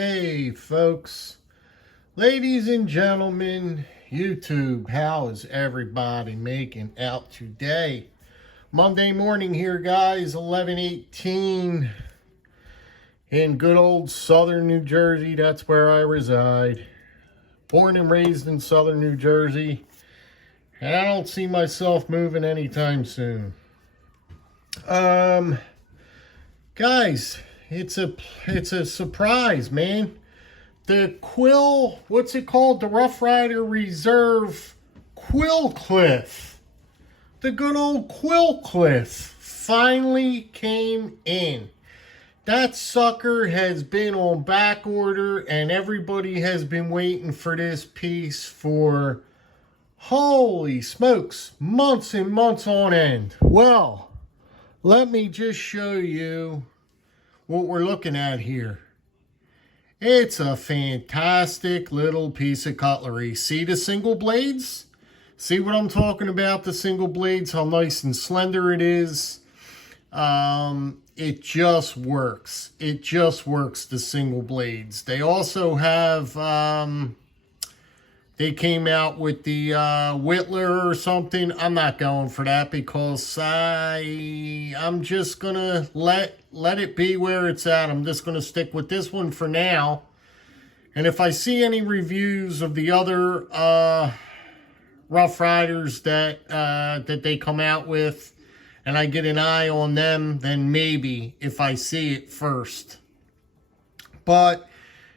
Hey folks, ladies and gentlemen, YouTube, how is everybody making out today? Monday morning here, guys, 11:18 in good old southern New Jersey. That's where I reside. Born and raised in southern New Jersey, and I don't see myself moving anytime soon. Guys, it's a surprise, man. The what's it called? The Rough Ryder Reserve Quillcliffe. The good old Quillcliffe finally came in. That sucker has been on back order, and everybody has been waiting for this piece for, holy smokes, months and months on end. Well, let me just show you what we're looking at here. It's a fantastic little piece of cutlery. See the single blades? See what I'm talking about? The single blades, how nice and slender it is. It just works. It just works, the single blades. They also have, they came out with the Whittler or something. I'm not going for that because I'm just going to let it be where it's at. I'm just going to stick with this one for now. And if I see any reviews of the other Rough Riders that they come out with, and I get an eye on them, then maybe if I see it first. But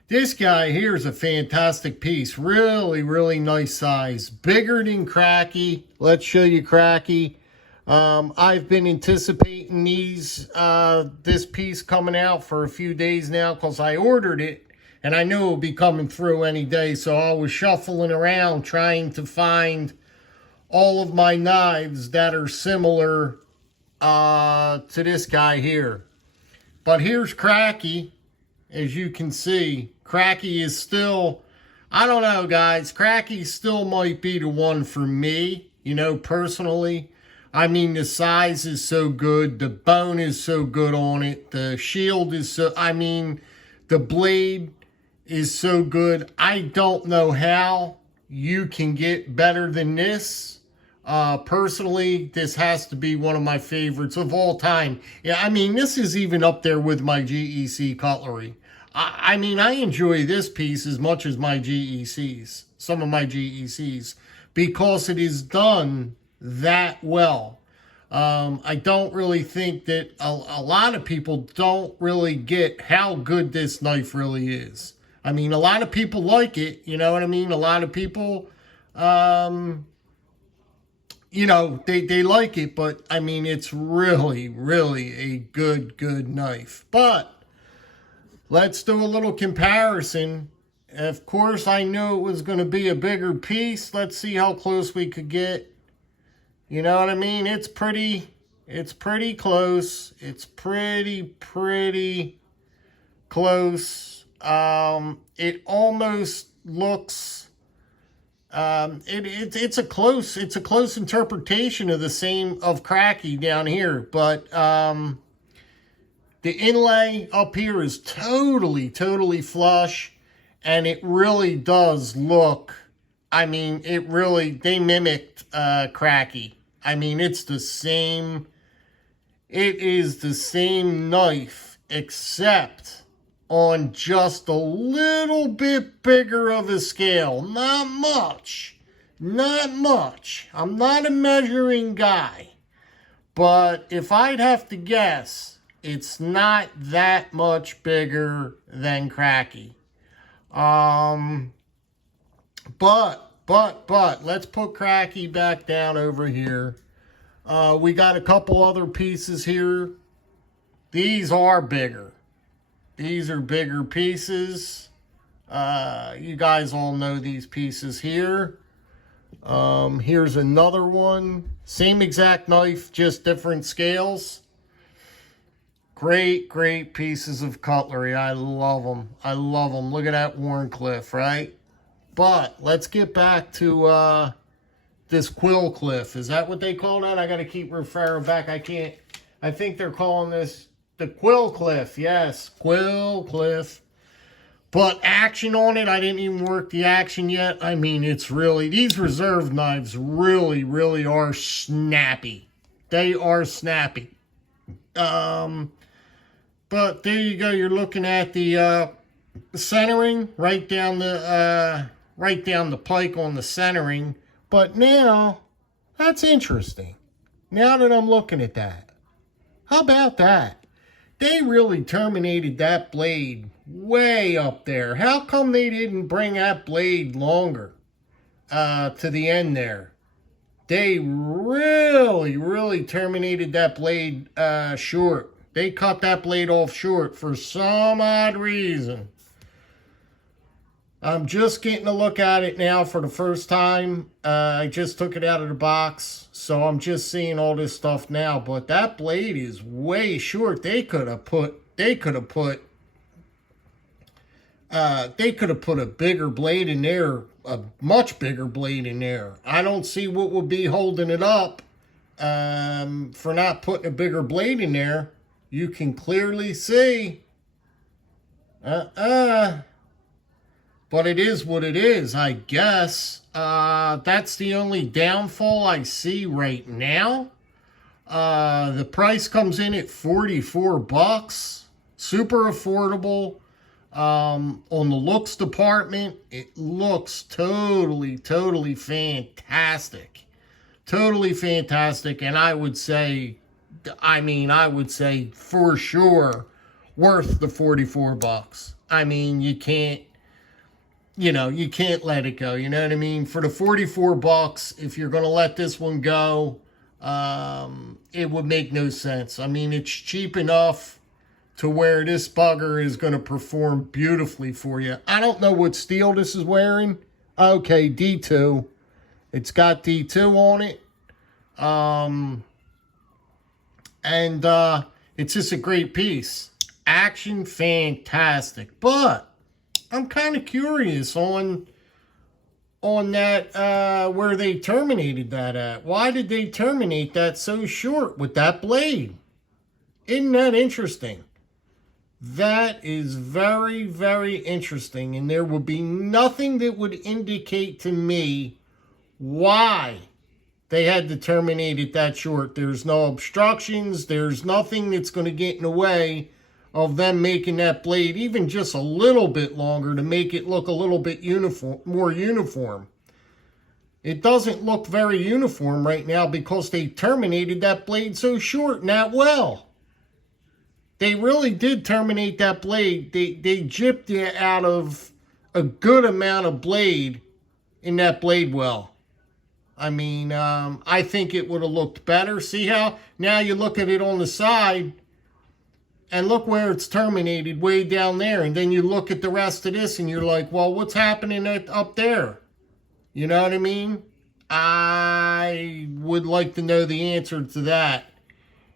this guy here is a fantastic piece. Really, really nice size. Bigger than Cracky. Let's show you Cracky. I've been anticipating this piece coming out for a few days now because I ordered it and I knew it would be coming through any day. So I was shuffling around trying to find all of my knives that are similar to this guy here. But here's Cracky. As you can see, Cracky is still, I don't know, guys. Cracky still might be the one for me, you know, personally. I mean, the size is so good. The bone is so good on it. The shield is so, I mean, the blade is so good. I don't know how you can get better than this. Personally, this has to be one of my favorites of all time. Yeah, I mean, this is even up there with my GEC cutlery. I mean, I enjoy this piece as much as my GECs, some of my GECs, because it is done that well. I don't really think that a lot of people don't really get how good this knife really is. I mean, a lot of people like it, you know what I mean? A lot of people, you know, they like it, but I mean, it's really, really a good knife. But let's do a little comparison. Of course, I knew it was going to be a bigger piece. Let's see how close we could get. You know what I mean? It's pretty close. It's pretty close. It almost looks, it's a close interpretation of the same of Cracky down here, but the inlay up here is totally flush, and it really does look, I mean, they mimicked Cracky. I mean, it's the same, it is the same knife, except on just a little bit bigger of a scale. Not much. I'm not a measuring guy. But if I'd have to guess, it's not that much bigger than Cracky. But let's put Cracky back down over here. We got a couple other pieces here. These are bigger. These are bigger pieces. You guys all know these pieces here. Here's another one. Same exact knife, just different scales. Great pieces of cutlery. I love them. Look at that Wharncliffe, right? But let's get back to this Quillcliffe. Is that what they call that? I got to keep referring back. I think they're calling this the Quillcliffe. Yes, Quillcliffe. But action on it, I didn't even work the action yet. I mean, it's really, these reserve knives really, really are snappy. They are snappy. But there you go. You're looking at the centering right down the pike on the centering. But now, that's interesting. Now that I'm looking at that, how about that? They really terminated that blade way up there. How come they didn't bring that blade longer to the end there? They really, really terminated that blade short. They cut that blade off short for some odd reason. I'm just getting a look at it now for the first time. I just took it out of the box, so I'm just seeing all this stuff now. But that blade is way short. They could have put a bigger blade in there, a much bigger blade in there. I don't see what would be holding it up for not putting a bigger blade in there. You can clearly see. But it is what it is, I guess. That's the only downfall I see right now. The price comes in at $44. Super affordable. On the looks department, it looks totally fantastic. Totally fantastic. And I would say for sure worth the $44. I mean, you can't let it go. You know what I mean? For the $44, if you're going to let this one go, it would make no sense. I mean, it's cheap enough to where this bugger is going to perform beautifully for you. I don't know what steel this is wearing. Okay, D2. It's got D2 on it. And it's just a great piece. Action, fantastic. But I'm kind of curious on that, where they terminated that at. Why did they terminate that so short with that blade? Isn't that interesting? That is very, very interesting. And there would be nothing that would indicate to me why they had to terminate it that short. There's no obstructions. There's nothing that's going to get in the way of them making that blade even just a little bit longer to make it look a little bit more uniform. It doesn't look very uniform right now because they terminated that blade so short and that well. They really did terminate that blade. They gypped you out of a good amount of blade in that blade well. I mean, I think it would have looked better. See how now you look at it on the side and look where it's terminated way down there. And then you look at the rest of this and you're like, well, what's happening up there? You know what I mean? I would like to know the answer to that.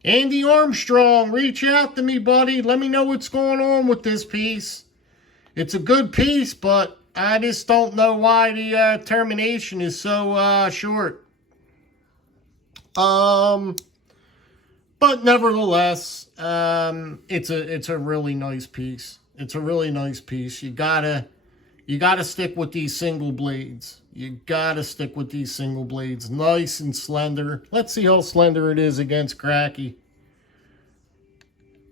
Andy Armstrong, reach out to me, buddy. Let me know what's going on with this piece. It's a good piece, but I just don't know why the termination is so short. But nevertheless, it's a really nice piece. It's a really nice piece. You gotta stick with these single blades. You gotta stick with these single blades. Nice and slender. Let's see how slender it is against Cracky.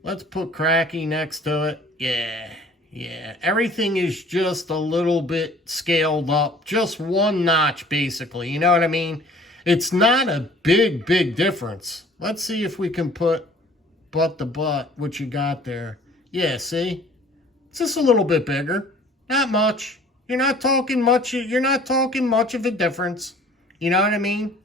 Let's put Cracky next to it. Yeah. Everything is just a little bit scaled up. Just one notch, basically. You know what I mean? It's not a big difference. Let's see if we can put butt to butt what you got there. Yeah, see? It's just a little bit bigger. Not much. You're not talking much of a difference. You know what I mean?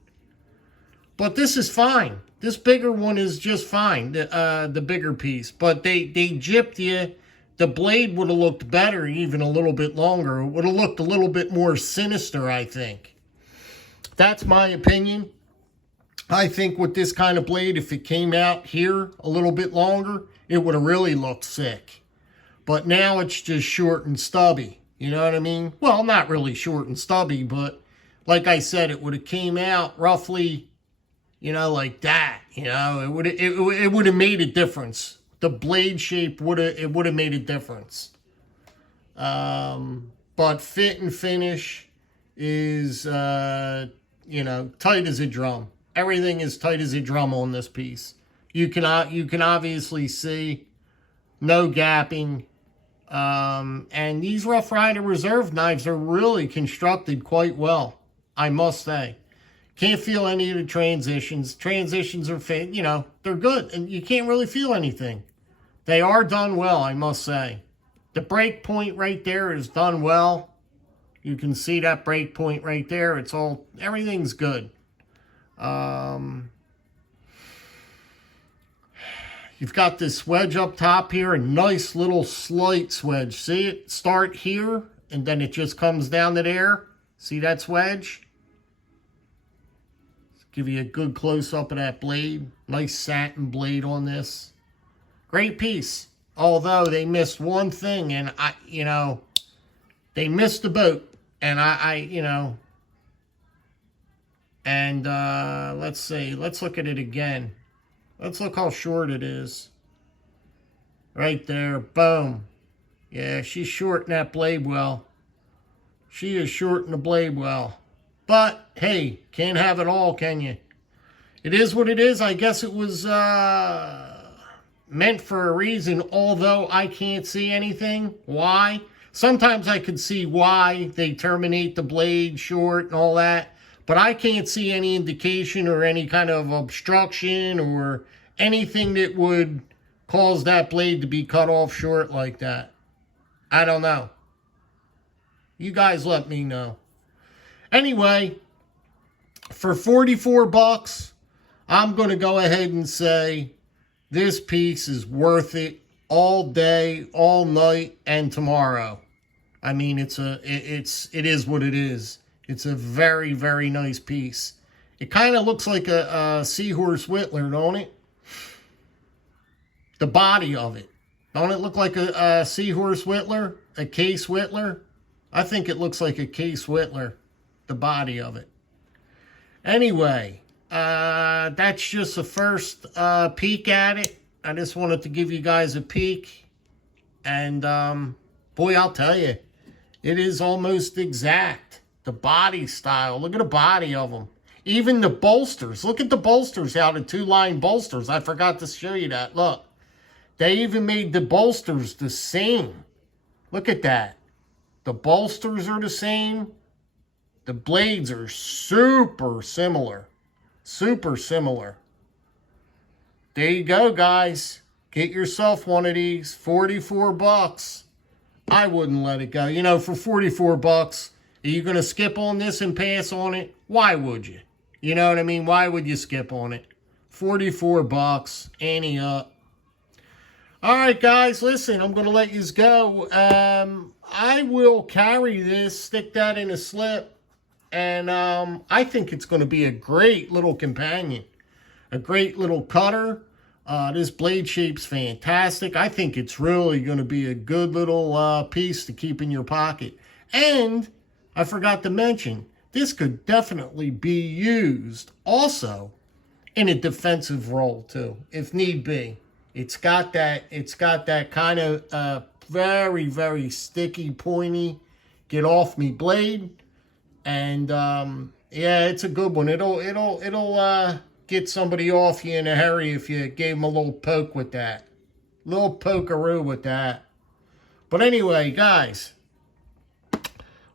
But this is fine. This bigger one is just fine, the bigger piece. But they gypped you. The blade would have looked better even a little bit longer. It would have looked a little bit more sinister, I think. That's my opinion. I think with this kind of blade, if it came out here a little bit longer, it would have really looked sick. But now it's just short and stubby. You know what I mean? Well, not really short and stubby, but like I said, it would have came out roughly, like that. It would have made a difference. The blade shape would have made a difference. But fit and finish is, you know, tight as a drum. Everything is tight as a drum on this piece. You can obviously see no gapping. And these Rough Ryder Reserve knives are really constructed quite well, I must say. Can't feel any of the transitions. Transitions are, you know, they're good, and you can't really feel anything. They are done well, I must say. The break point right there is done well. You can see that break point right there. It's all, everything's good. You've got this wedge up top here, a nice little slight swedge. See it start here, and then it just comes down to there. See that swedge? Give you a good close-up of that blade. Nice satin blade on this. Great piece. Although they missed one thing, and you know, they missed the boat. And you know, and let's see. Let's look at it again. Let's look how short it is. Right there. Boom. Yeah, she's shorting that blade well. She is shorting the blade well. But, hey, can't have it all, can you? It is what it is. I guess it was meant for a reason, although I can't see anything. Why? Sometimes I could see why they terminate the blade short and all that. But I can't see any indication or any kind of obstruction or anything that would cause that blade to be cut off short like that. I don't know. You guys let me know. Anyway, for 44 bucks, I'm going to go ahead and say this piece is worth it all day, all night, and tomorrow. I mean, it is what it is. It's a very, very nice piece. It kind of looks like a Seahorse Whittler, don't it? The body of it. Don't it look like a Seahorse Whittler? A Case Whittler? I think it looks like a Case Whittler. The body of it. Anyway, that's just the first peek at it. I just wanted to give you guys a peek. And, boy, I'll tell you, it is almost exact. The body style. Look at the body of them. Even the bolsters. Look at the bolsters, how the two-line bolsters. I forgot to show you that. Look. They even made the bolsters the same. Look at that. The bolsters are the same. The blades are super similar. Super similar. There you go, guys. Get yourself one of these. 44 bucks. I wouldn't let it go. You know, for 44 bucks... Are you going to skip on this and pass on it? Why would you? You know what I mean? Why would you skip on it? 44 bucks. Ante up. All right, guys. Listen, I'm going to let you go. I will carry this, stick that in a slip. And I think it's going to be a great little companion. A great little cutter. This blade shape's fantastic. I think it's really going to be a good little piece to keep in your pocket. And... I forgot to mention, this could definitely be used also in a defensive role too, if need be. It's got that kind of very, very sticky, pointy, get off me blade. And yeah, it's a good one. It'll get somebody off you in a hurry if you gave them a little poke with that. Little pokeroo with that. But anyway, guys.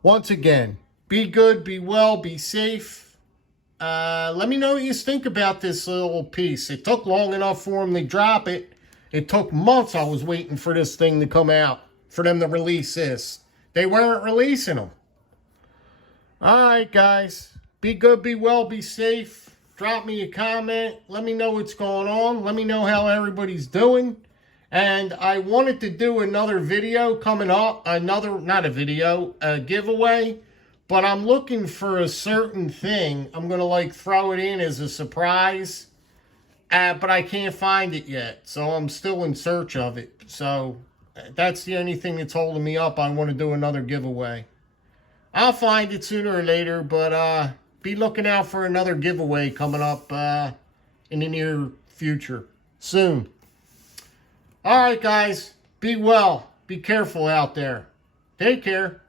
Once again, be good, be well, be safe. Let me know what you think about this little piece. It took long enough for them to drop it. It took months I was waiting for this thing to come out, for them to release this. They weren't releasing them. All right, guys. Be good, be well, be safe. Drop me a comment. Let me know what's going on. Let me know how everybody's doing. And I wanted to do another video coming up. Not a video, a giveaway. But I'm looking for a certain thing. I'm going to like throw it in as a surprise. But I can't find it yet. So I'm still in search of it. So that's the only thing that's holding me up. I want to do another giveaway. I'll find it sooner or later. But be looking out for another giveaway coming up in the near future. Soon. All right, guys. Be well. Be careful out there. Take care.